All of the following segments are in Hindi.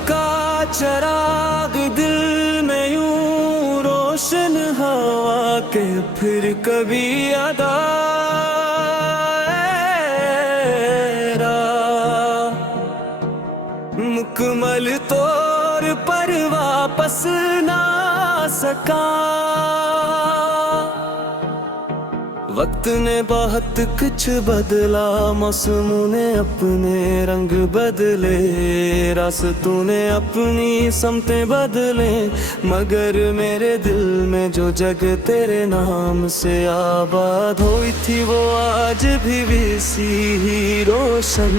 का चिराग दिल में यूं रोशन हवा के फिर कभी अदा मुकम्मल तौर पर वापस ना सका। वक्त ने बहुत कुछ बदला, मौसमों ने अपने रंग बदले, रास्तों ने अपनी समतें बदले, मगर मेरे दिल में जो जग तेरे नाम से आबाद हुई थी वो आज भी वैसी ही रोशन,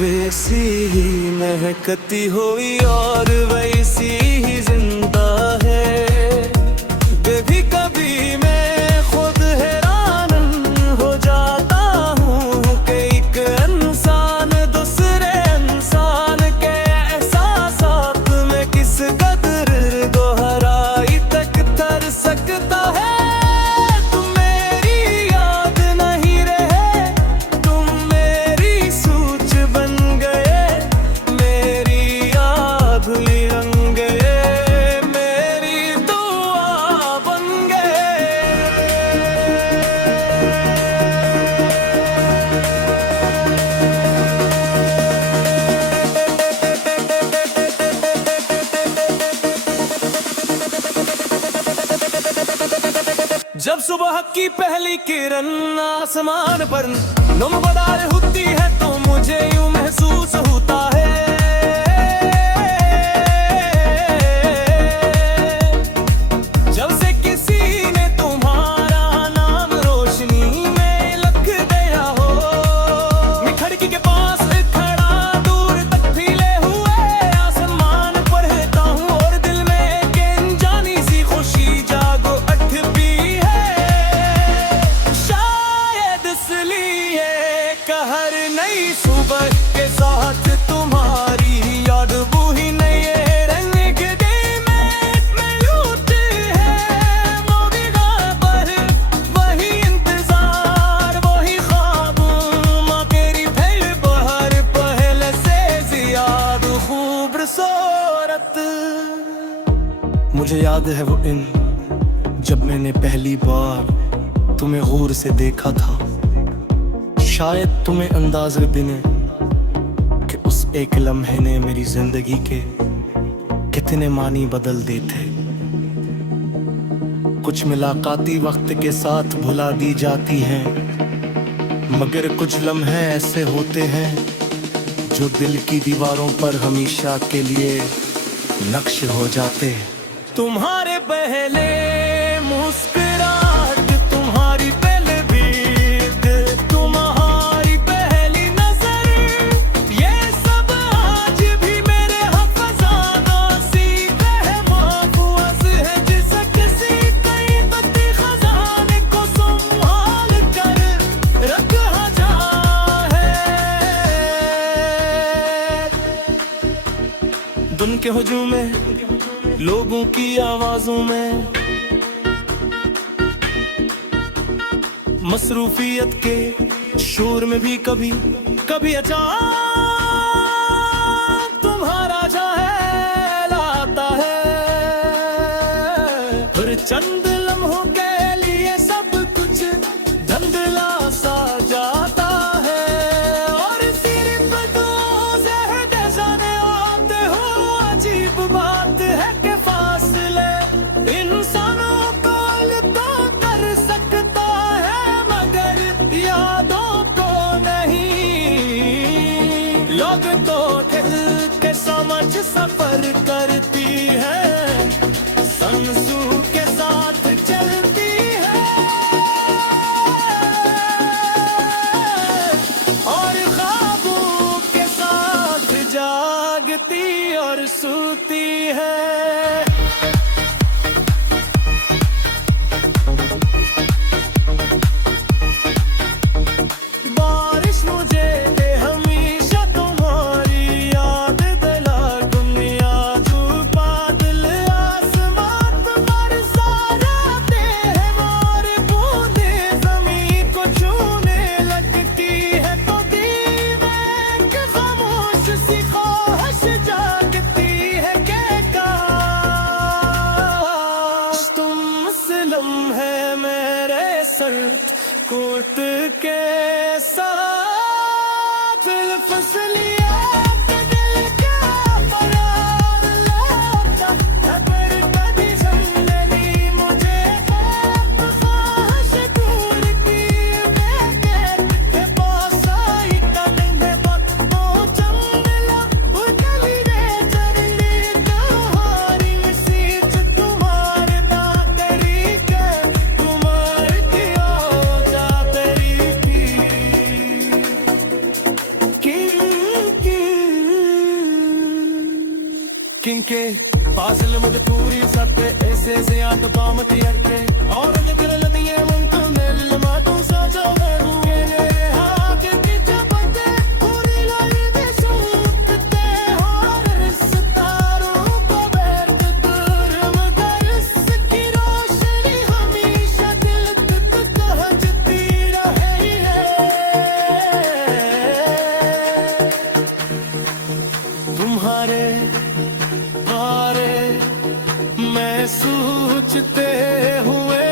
वैसी ही महकती हुई और वैसी ही जिंदा है। कभी कभी मैं खुद जब सुबह की पहली किरण आसमान पर नमबदार होती है तो मुझे यूं महसूस होता है जब से किसी ने तुम्हारा नाम रोशनी में लिख दिया हो। मैं खिड़की के पास खड़ा दूर तक फैले हुए आसमान पर रहता हूँ और दिल में एक अनजानी सी खुशी जागो उठती है। हर नई सुबह के साथ तुम्हारी याद वही नए रंग के में लूटे है। मोदिगा पर वही इंतजार वही ख्वाबों तेरी फिर बाहर पहले से ज्यादा खूबसूरत। मुझे याद है वो दिन जब मैंने पहली बार तुम्हें गौर से देखा था। शायद तुम्हें अंदाज़ा भी नहीं कि उस एक लम्हे ने मेरी जिंदगी के कितने मानी बदल देते। कुछ मुलाकाती वक्त के साथ भुला दी जाती हैं, मगर कुछ लम्हे ऐसे होते हैं जो दिल की दीवारों पर हमेशा के लिए नक्श हो जाते हैं। तुम्हारे पहले मुस्कुराहट, तुम्हारी पहले भीख, तुम्हारी पहली नजर, ये सब आज भी मेरे हफ़ज़ाना सीखे है। महफूज़ है जिसे किसी कई तकती खजाने को संभाल कर रखा जाए। दुन के हुजूम में, लोगों की आवाजों में, मसरूफियत के शोर में भी कभी कभी अचानक तुम्हारा जाहिल आता है। फिर चंद लम्हों के लिए सब कुछ धुंधला सा जाता है और सिर्फ दो ज़हर जाने आते हो। अजीब बात है कि फासले इंसानों को अलग कर सकता है मगर यादों को नहीं। लोग तो दिल के समझ सफर करती है, संसू के साथ चलती है और ख्वाबों के साथ जागती और सोती है। बारिश मुझे दे हमेशा तुम्हारी याद दिला, दुनिया झूठी लम्हे मेरे सर कोट के साथ फसलिया किनके फासिल मगतूरी सब ऐसे ज़ियात बामती अरके और दिल लदिए मुंक मेल मातू सजो मेरू के हाथ की चपते पूरी लाई दे सूखते और सितारों को बैठ दूर मगर इसकी रोशनी हमेशा दिल तक पहुंचती रही है तुम्हारे मैं सोचते हुए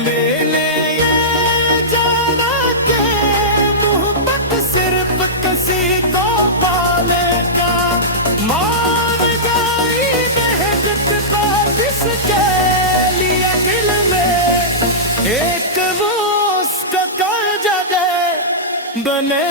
मैंने ये जाना कि मोहब्बत सिर्फ किसी को पाले का मान गई मेहनत बात इसके लिए दिल में एक वो मुस्कान जगह बने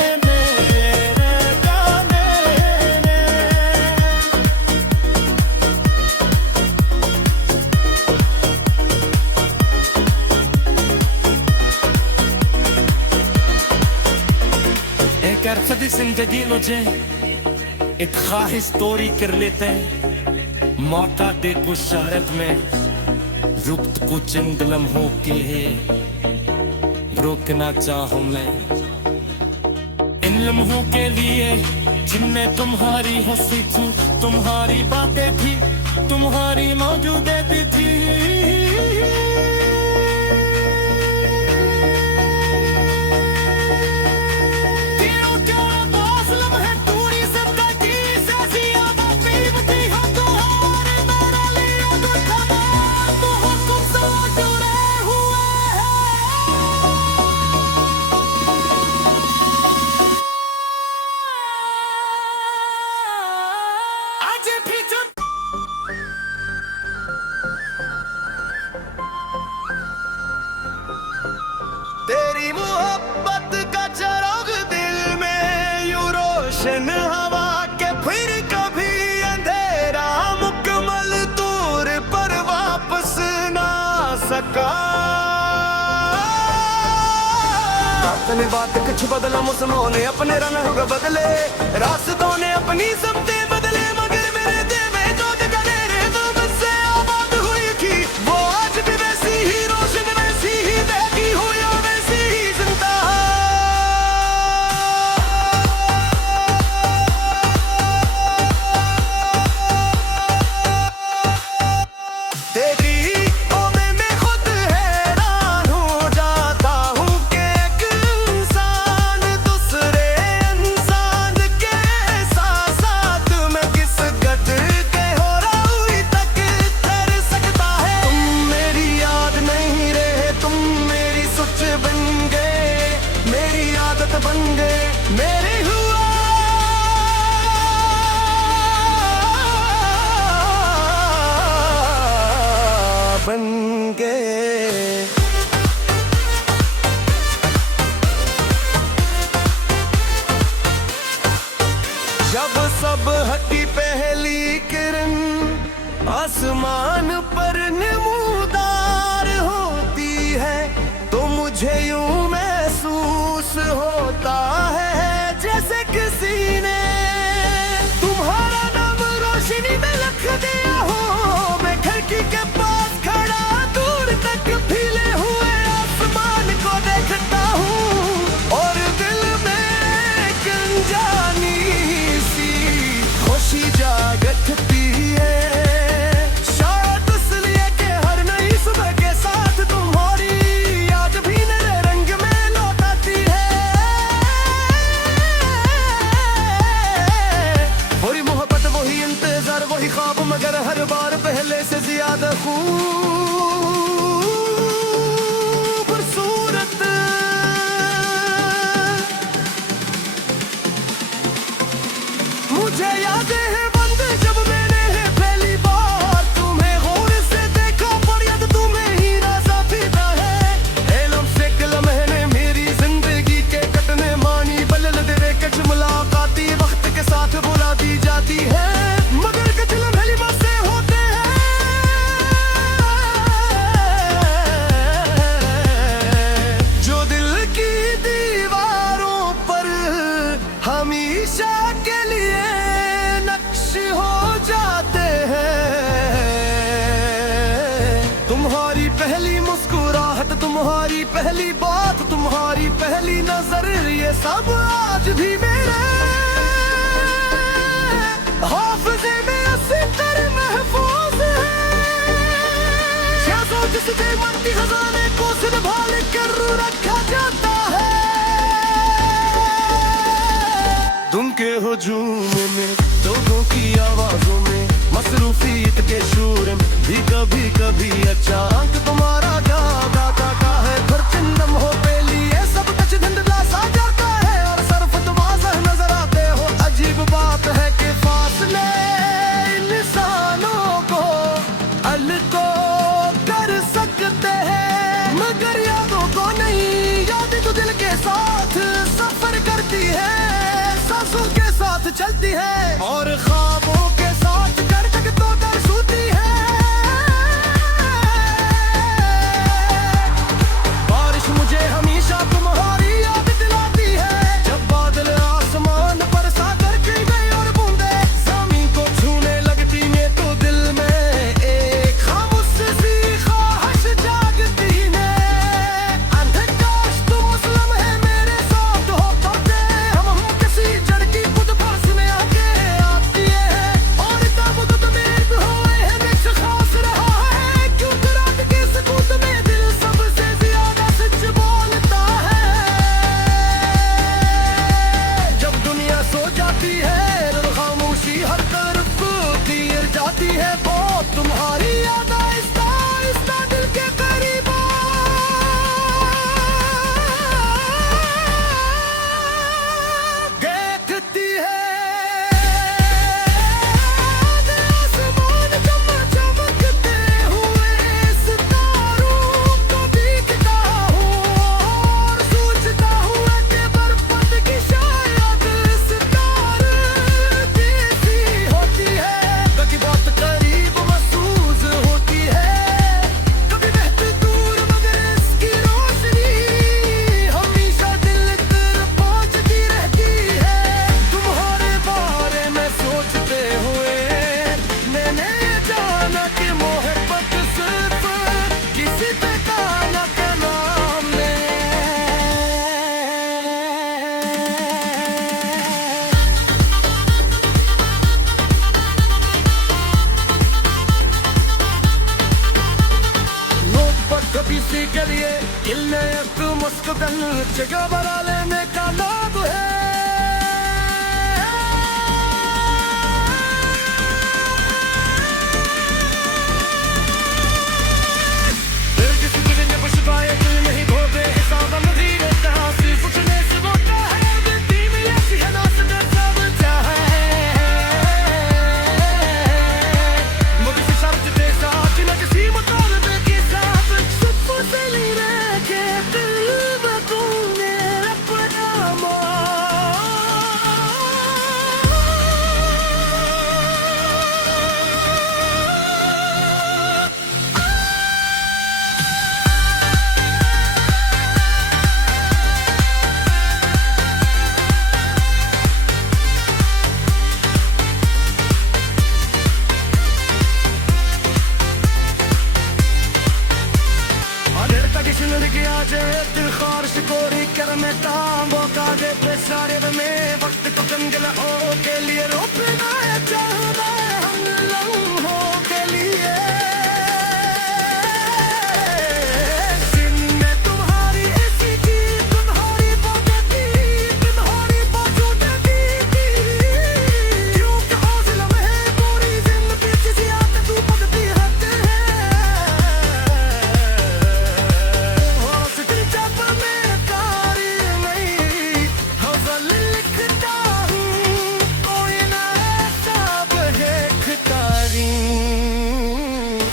सदी जिंदगी मुझे एक ख्वाहिश तोड़ी कर लेते हैं मौता दे बुशारत में रुक्त कुछ चंद लम्हों के है रोकना चाहूं मैं इन लम्हों के लिए जिनमें तुम्हारी हंसी थी तुम्हारी बातें थी तुम्हारी मौजूदगी थी तेरी मोहब्बत का चराग दिल में यूं रोशन हवा के फिर कभी अंधेरा मुकम्मल तौर पर वापस ना सका अपने बात कुछ बदला मौसमों ने अपने रंग बदले रास्तों ने अपनी सबते बदले मगर मेरे दिल में जो जगह रे तो मुझसे आबाद हुई थी वो आज भी वैसी ही रोशन वैसी ही बहती हुई बन गए मेरे हुआ बन गए जब सब हटी पहली किरण आसमान पर नमूदार होती है तो मुझे यूं महसूस होता है जैसे किसी ने तुम्हारा नाम रोशनी में लिख दिया हो मैं खिड़की के पास खड़ा दूर तक फैले हुए आसमान को देखता हूँ और दिल में एक अनजानी सी खुशी जागती है शायद ख्वाब मगर हर बार पहले से ज्यादा खूबसूरत। मुझे याद है बंद जब मैंने पहली बार तुम्हें गौर से देखा, पर याद तुम्हें ही राजा फिदा है। एलम से लम्हे ने मेरी जिंदगी के कटने मानी बदल दे, कुछ मुलाकाती वक्त के साथ बुला दी जाती है, मगर कुछ लम्हे लिबास से होते हैं। जो दिल की दीवारों पर हमेशा के लिए नक्श हो जाते हैं। तुम्हारी पहली मुस्कुराहट, तुम्हारी पहली बात, तुम्हारी पहली नजर, ये सब आज भी मेरे हाफ़िज़े में अस्सी तरह महफूज है। जिससे मन की खजाने को संभाल कर रखा जाता है। तुम के हुजूम में, लोगों की आवाजों में, मसरूफियत के शोर में भी कभी कभी अचानक तुम्हारा याद आता का है। फिर चिन्नम हो पे लिए सब कुछ धुंधला सा जाता है, और सरफत वाज़ह नजर आते हो। अजीब बात है कि फासले इंसानों को अलको कर सकते हैं, मगर यादों को नहीं। यादें तो दिल के साथ सफर करती है, सांसों के साथ चलती है, और ख्वाबों के साथ कर तक तो तरसती है। बारिश मुझे हमेशा तुम्हारी याद दिलाती है, जब बादल आसमान पर सा कर गए और बूंदे ज़मीन को छूने लगती है, तो दिल में एक खामोश सी ख्वाहिश जागती है। अंधकाश तुम मुस्लिम है मेरे साथ हो करते, हम किसी जड़ की खुद पास में आके आती है, और तब तो मेरे हुए है मिक्स खास रहा है, क्योंकि रात के सुकून में दिल सबसे ज्यादा सच बोलता है। जब दुनिया सो जाती है और खामोशी हर तरफ तीर जाती है, वो तुम्हारी याद आहिस्ता आहिस्ता दिल के करीब देखती है। आसमान चमकते हुए सितारों को देखता हूँ, और सोचता हूँ कि बरपत की शायद सितारे जैसी होती है। कभी बहुत करीब महसूस होती है, कभी बहती दूर, मगर इसकी रोशनी हमेशा दिल तक पहुंचती रहती है। तुम्हारे बारे में सोचते हुए मैंने जाना कि मोहब्बत सिर्फ किसी ठिकाना के नाम में। कभी सी के लिए इल्ले एक मुस्कुदल जगह बना लेने का नाम है। फिर किसी तुझे ने पुष्पाए दिल नहीं धोते हिसाब नहीं रहता, सिर्फ उठने से बोलता है बेटी में ऐसी है ना सदा सब चाहे, मुझे से शर्त दे साथ न किसी मुताबिक के साथ सब से ले के दिल में तूने अपना दिल खारिश कोरी कर में तांबो काजे पे सारे में वक्त को जंगल ओ के लिए रोकना है चाहना है हम लम्हों के लिए। दिन में तुम्हारी ऐसी की तुम्हारी बातें की तुम्हारी बातों की क्योंकि हौसला में पूरी जिंदगी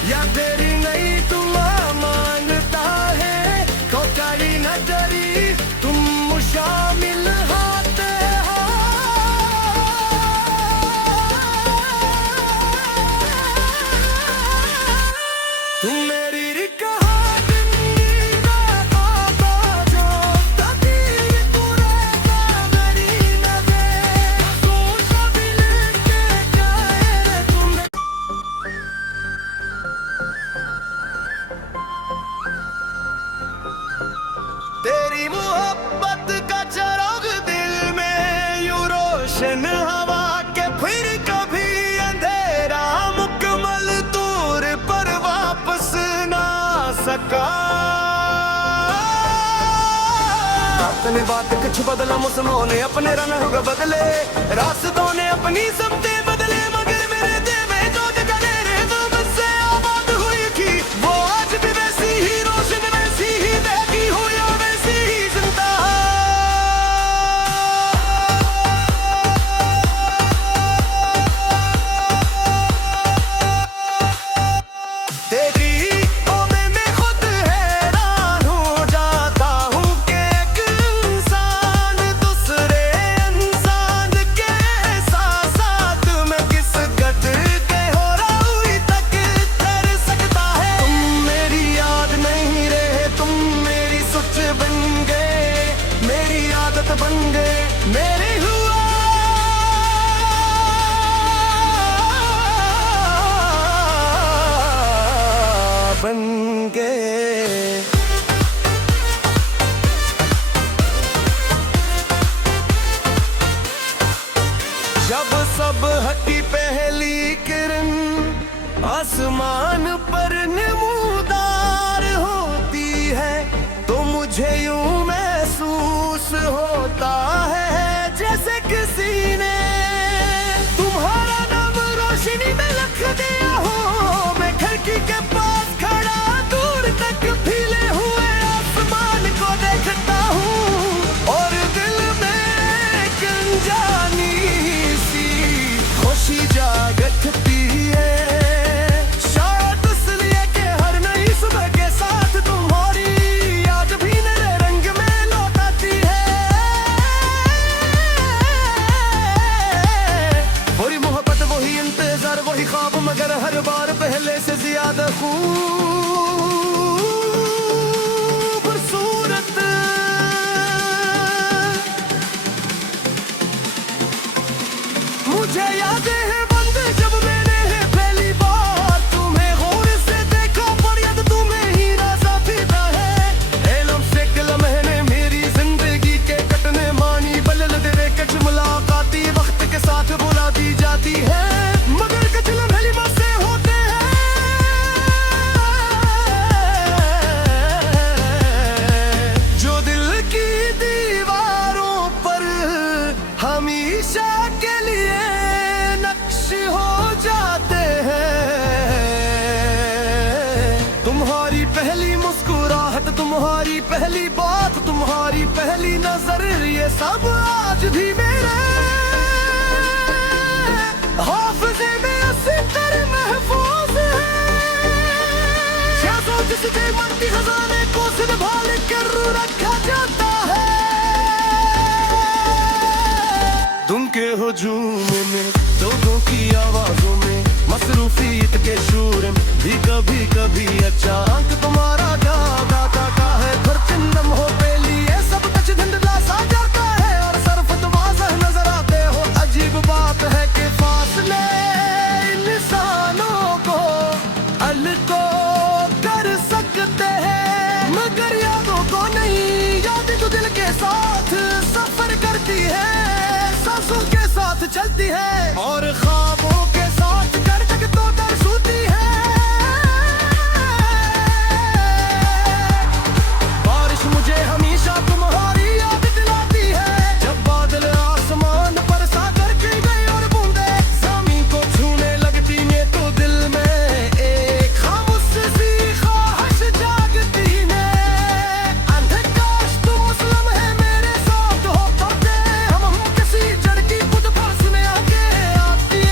या तेरी नहीं तुम मानता है कोकारी न डरी तुम शामिल हाथे तुम मेरी तेरी मोहब्बत का चराग दिल में यूं रोशन हवा के फिर कभी अंधेरा मुकम्मल दूर पर वापस ना सका अपने बात कुछ बदला मौसमों ने अपने रंग बदले रास्तों ने अपनी समते बदले मगर मेरे दिल में जो जगह रे तो मुझसे आबाद हुई थी वो आज भी वैसी ही रोशन वैसी ही बहती हुई बन गए मेरे हुआ बन गए जब सब हटी पहली किरण आसमान पर नमूदार होती है तो मुझे यूं महसूस होता है जैसे किसी ने तुम्हारा नाम रोशनी में लिख दिया हो मैं खिड़की के पास खड़ा दूर तक फैले हुए आसमान को देखता हूँ और दिल में एक अनजानी सी खुशी जागती है शायद इसलिए कि हर नई सुबह के साथ तुम्हारी याद भी नए रंग में लौटाती है वही मोहब्बत वही इंतजार वही ख्वाब मगर हर बार पहले से ज्यादा खूबसूरत मुझे याद है बंद जब मैंने पहली बार तुम्हें गौर से देखा पर याद तुम्हें ही राजा फिदा है एलम से लम्हे ने मेरी जिंदगी के कटने मानी बदल दे कुछ मुलाकाती वक्त के साथ बुला दी जाती है मगर कुछ लम्हे से होते हैं जो दिल की दीवारों पर हमेशा के लिए नक्श हो जाते हैं तुम्हारी पहली मुस्कुराहट तुम्हारी पहली बात तुम्हारी पहली नजर ये सब आज भी मेरे हाफ़िज़े में अस्सी तरह महफूज है जिसके मन की खजाने को संभाल कर रखा जाता है तुम के हुजूम में लोगों की आवाजों में मसरूफियत के शोर में भी कभी कभी अचानक तुम्हारा याद आता है फिर चिन्नम हो पे लिए सब कुछ धुंधला सा जाता है और सरफत वाज़ह नजर आते हो अजीब बात है कि फासले इंसानों को अलको कर सकते हैं मगर यादों को नहीं याद तो दिल के साथ सफर करती है सांसों के साथ चलती है और ख्वाबों के साथ कर तक तो तरसती है बारिश मुझे हमेशा तुम्हारी याद दिलाती है जब बादल आसमान पर सा करके गए और बूंदे ज़मीन को छूने लगती है तो दिल में एक खामोश सी ख्वाहिश जागती है अंधकाश तुम मुस्लिम है मेरे साथ हो करते हम किसी जड़ की खुद पास में आके आती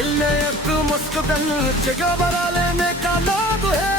इल्ले एक मुस्कुदन जगह बना लेने का नाम है।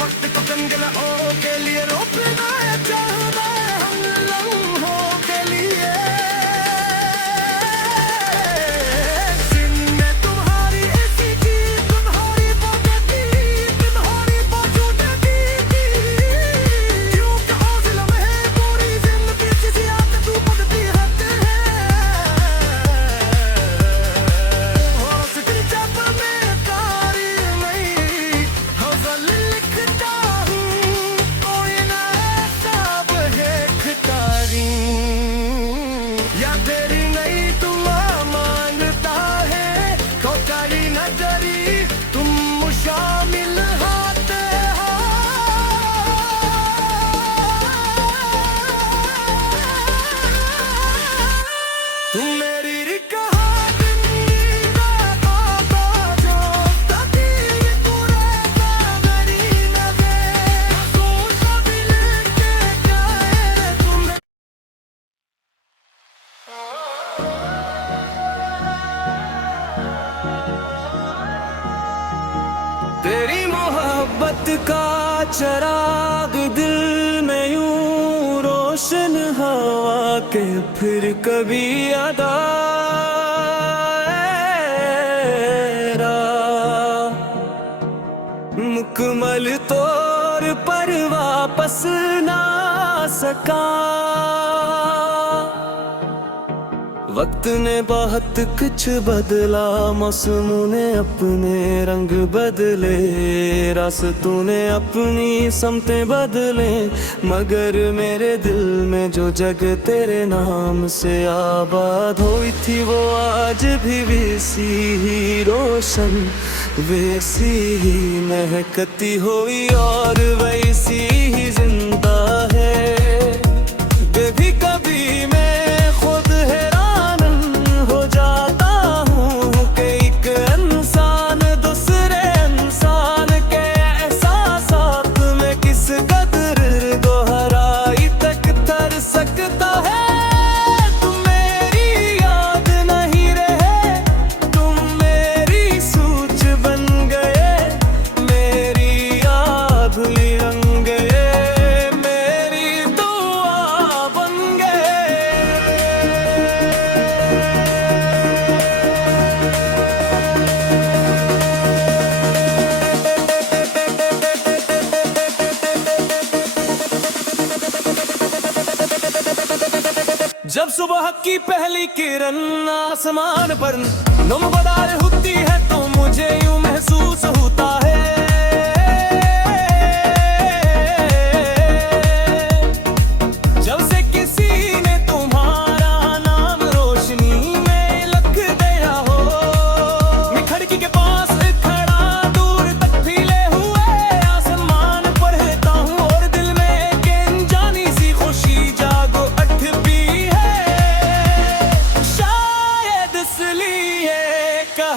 वक्त को कंगलाओं के लिए रोकना है चाहना है हम लम्हों के लिए। दिन में तुम्हारी ऐसी की तुम्हारी बातें की तुम्हारी बातों की क्यों हौसला में पूरी जिंदगी किसी आग तू पकती रहते हैं। हौसले जब में कारी नहीं हौसला लिखता हूँ कोई ना ऐसा बहे खितारी या तेरी नहीं दुआ मांगता है कोताही न डरी तुम शामिल होते हो। तुम मेरी तेरी मोहब्बत का चराग दिल में यूं रोशन हवा के फिर कभी अदा मुकम्मल तौर पर वापस ना सका। वक्त ने बहुत कुछ बदला मौसमों ने अपने रंग बदले रास्तों ने अपनी समतें बदले मगर मेरे दिल में जो जगह तेरे नाम से आबाद हुई थी वो आज भी वैसी ही रोशन वैसी ही महकती हुई और वैसी ही जिंदा है। कभी कभी मैं खुद हैरान हो जाता हूँ कि एक इंसान दूसरे इंसान के एहसासात में किस कदर गहराई तक तर सकता है। तुम मेरी याद नहीं रहे तुम मेरी सूझ बन गए मेरी याद रंग गए मेरी दुआ बन जब सुबह की पहली किरण आसमान पर नमबदार होती है तो मुझे यूं महसूस होता है जब से किसी ने तुम्हारा नाम रोशनी में लिख दिया हो। मैं खिड़की के पास खड़ा दूर तक फैले हुए आसमान पढ़ता हूँ और दिल में एक अनजानी सी खुशी जागो उठती है। शायद इसलिए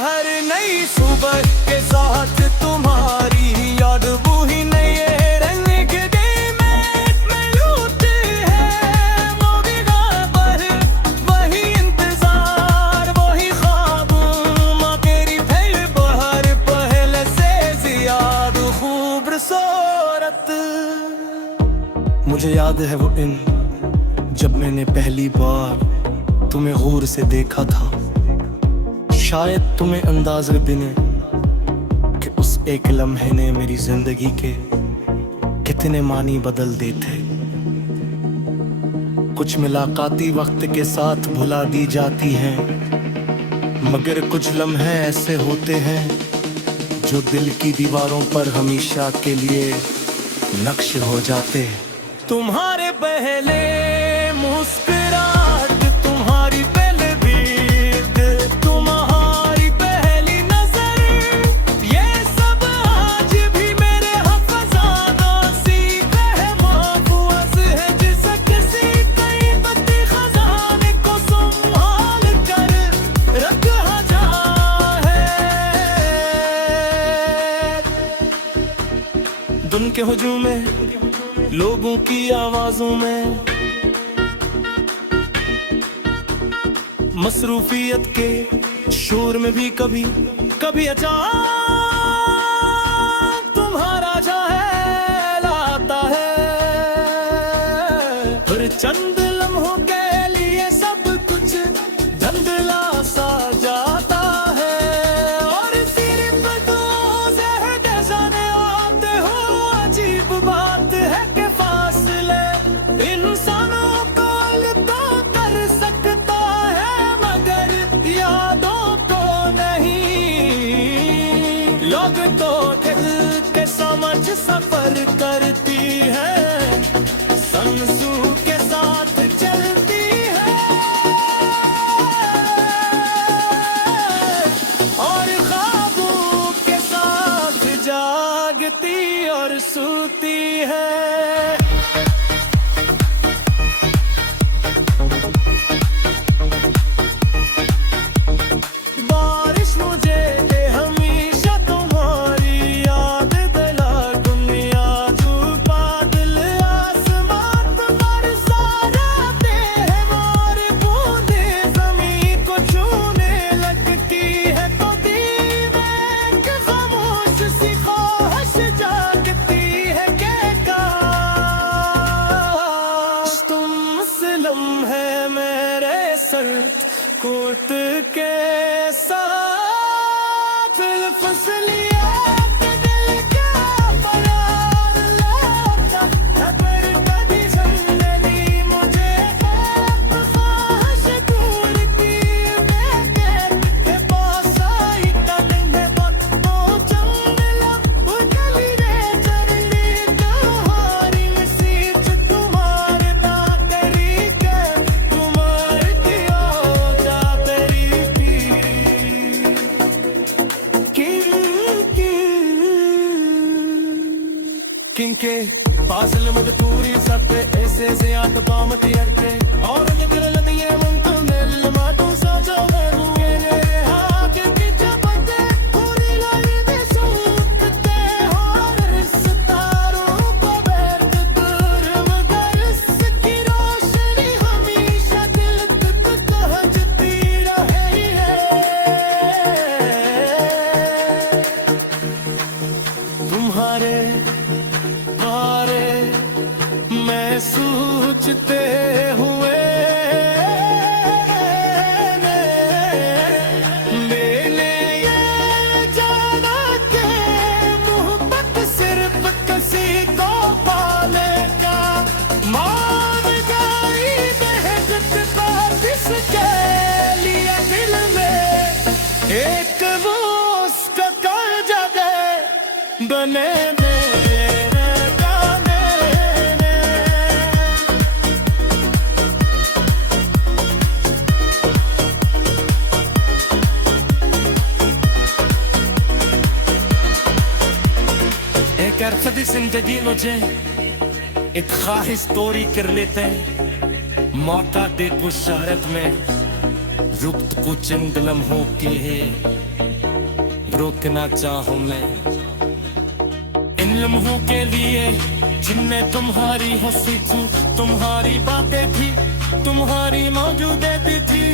हर नई सुबह के साथ तुम्हारी याद वही नए रंग के दे में लूटे है मोदिगा पर वही इंतजार वही ख्वाब माँ तेरी फिर बाहर पहले से ज्यादा खूबसूरत। मुझे याद है वो दिन जब मैंने पहली बार तुम्हें गौर से देखा था। शायद तुम्हें अंदाज़ा भी नहीं कि उस एक लम्हे ने मेरी जिंदगी के कितने मानी बदल दे थे। कुछ मुलाकाती वक्त के साथ भुला दी जाती हैं, मगर कुछ लम्हे ऐसे होते हैं जो दिल की दीवारों पर हमेशा के लिए नक्श हो जाते। तुम्हारे पहले मुस्कुराहट, तुम्हारी पहले बीत, तुम्हारी पहली नजर, ये सब आज भी मेरे हफ़ज़ानों सी महफूज़ है, जिसे किसी कई बत्ती खजाने को संभाल कर रखा जाए। दुन के हुजूम में, लोगों की आवाजों में, मसरूफियत के शोर में भी कभी कभी अचानक तुम्हारा चेहरा आता है। फिर चंद लम्हों के लिए सब कुछ धुंधला सा जाता है, और सिर्फ दो ज़हर जाने आते हो। अजीब बात है कि फासले इंसानों को तो कर सकता है, मगर यादों को नहीं। लोग तो दिल के समझ सफर करती है, संसू के साथ चलती है, और ख्वाबों के साथ जागती और सोती है। बारिश मुझे दे हमेशा तुम्हारी याद दिला, दुनिया तू बादल आसमान पर बरसाते हैं, और बूंदे ज़मीं को छूने लगती है, तो दिल में एक खामोश सी ख्वाहिश जागती है कि काश तुम मुस्लिम है मेरे सर कोट के साथ फसलियात दिल का परार लेता, अगर कभी जिंदगी मुझे ख्वाहिश दूर की के पास आई, तक मैं पहुंचम मिला उठली रे चरनी तुम्हारी मसीह, तुम्हारे दातरी के तुम्हारे दिया जा तेरी पी किंके फासिल मदतूरी सब ऐसे से आत पामत यरते, और दिल लदिए मुंतु दिल माटू साजा वेरू के हाके पीछे पते पूरी लाई दे सूतते, और सितारों को बैठ दूर, मगर इसकी रोशनी हमेशा दिल तक पहुंचती रही है। तुम्हारे बारे मैं सोचते हुए मैंने ये जाना कि मोहब्बत सिर्फ किसी को पालेगा, मान गई दहशत का जिसके लिए दिल में एक वो उसका कर जगह बने मेरे गाने में। एक अरसद जिंदगी मुझे एक ख्वाहिश तोरी कर लेते हैं, मौका दे बुशारत में रुक्त को चंद लम्हों की है, रोकना चाहूं मैं इन लम्हों के लिए जिनमें तुम्हारी हंसी थी, तुम्हारी बातें थी, तुम्हारी मौजूदगी थी।